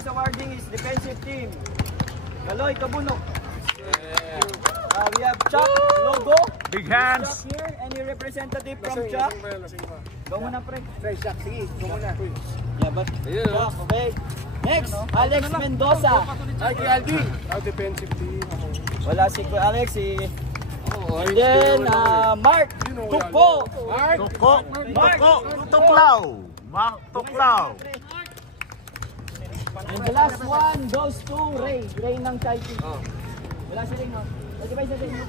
first awarding is defensive team. Kaloy Kabunok. We have Chuck logo. Big hands. Chuck here. Any representative from Chuck? Go muna, pre. Pre, Chuck, sige. Go muna. Yeah, but Chuck, okay. Next, Alex Mendoza. Ay, kay Aldi. Defensive team. Wala si Alex, and then, Mark Tukpo. Tuklaw. Mark Tuklaw. And the last one goes to Ray. Ray ng Chelsea. Wala si Ray, no? Pwede ba isa sa inyo?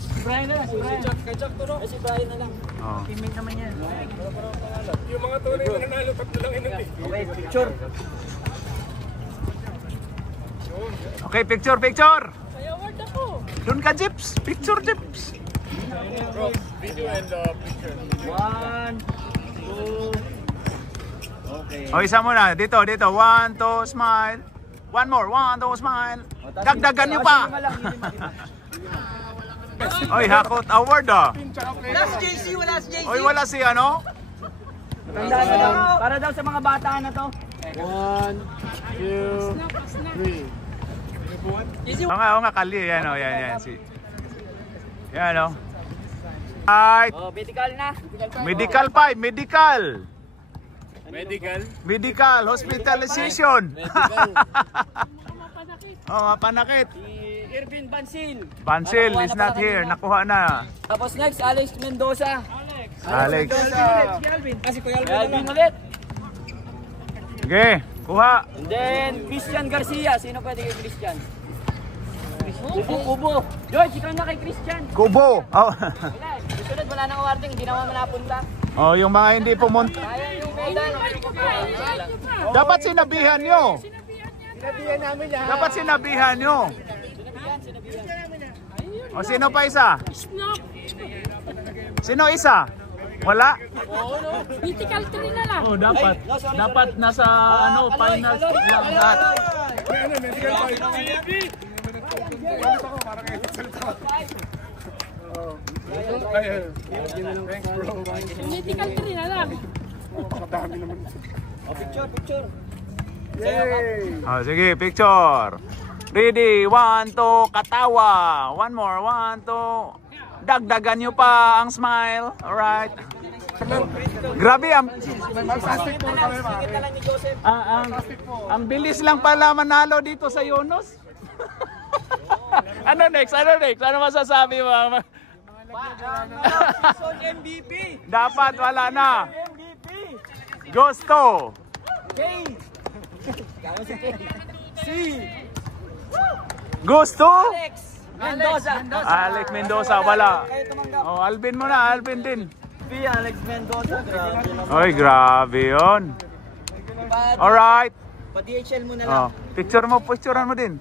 Si Brian na lang, si Brian. Kay Chuck to, no? Si Brian na lang. Teammate naman yan. Yung mga tunay na nanalo, tatlo lang yun. Okay, picture. Okay, picture. May award ako. Doon ka, Jips. Picture, Jips. Video and picture. 1, 2. Okay. O, isa muna. Dito. 1, 2, smile. One more. 1, 2, smile. Dagdagan nyo pa. Oy, Hakot Award Wala si JC, wala si JC. Oy, wala si ano? Tandaan na lang. Para daw sa mga bata na to. 1, 2, 3. Oo nga, Kali. Yan o, yan. Yan o. Right. Oh, medical na. Medical pa, medical. Medical. Hospitalization. Oh, mapanakit. Si Irvin Bansil. Bansil is not here. Nakuha na. Tapos next, Alex Mendoza. Alex. Kasi Kuya Alvin ulit. Okay, kuha. And then, Christian Garcia. Sino pwede kay Christian? Kubo. George, ikaw na kay Christian. Kubo. Oh. Wala. Susunod, wala nang awarding. Hindi naman napunta. Oh, yung mga hindi pumunta. Kaya yung medal. Dapat sinabihan nyo. Sinabihan namin lahat. Dapat sinabihan nyo. O, sino pa isa? Sino isa? Wala? Mythical 3 na lang. Oh, dapat. Dapat nasa final lang lahat. Mythical 3 na lang. Picture. Yay! Oh, sige, picture. Ready, 1, 2, katawa. One more, 1, 2. Dagdagan nyo pa ang smile. Alright. Grabe, ang bilis lang pala manalo dito sa Yunus. Ano next? Ano masasabi mo? MVP. Dapat wala na. MVP. Gusto. K. C. Gusto? Alex Mendoza, wala. Kayo tumanggap. Oh, Alvin mo na, Alvin din. Alex Mendoza. Grabe naman. Oy, grabe yun. Alright. Pa-DHL mo na lang. Oh, picturean mo din.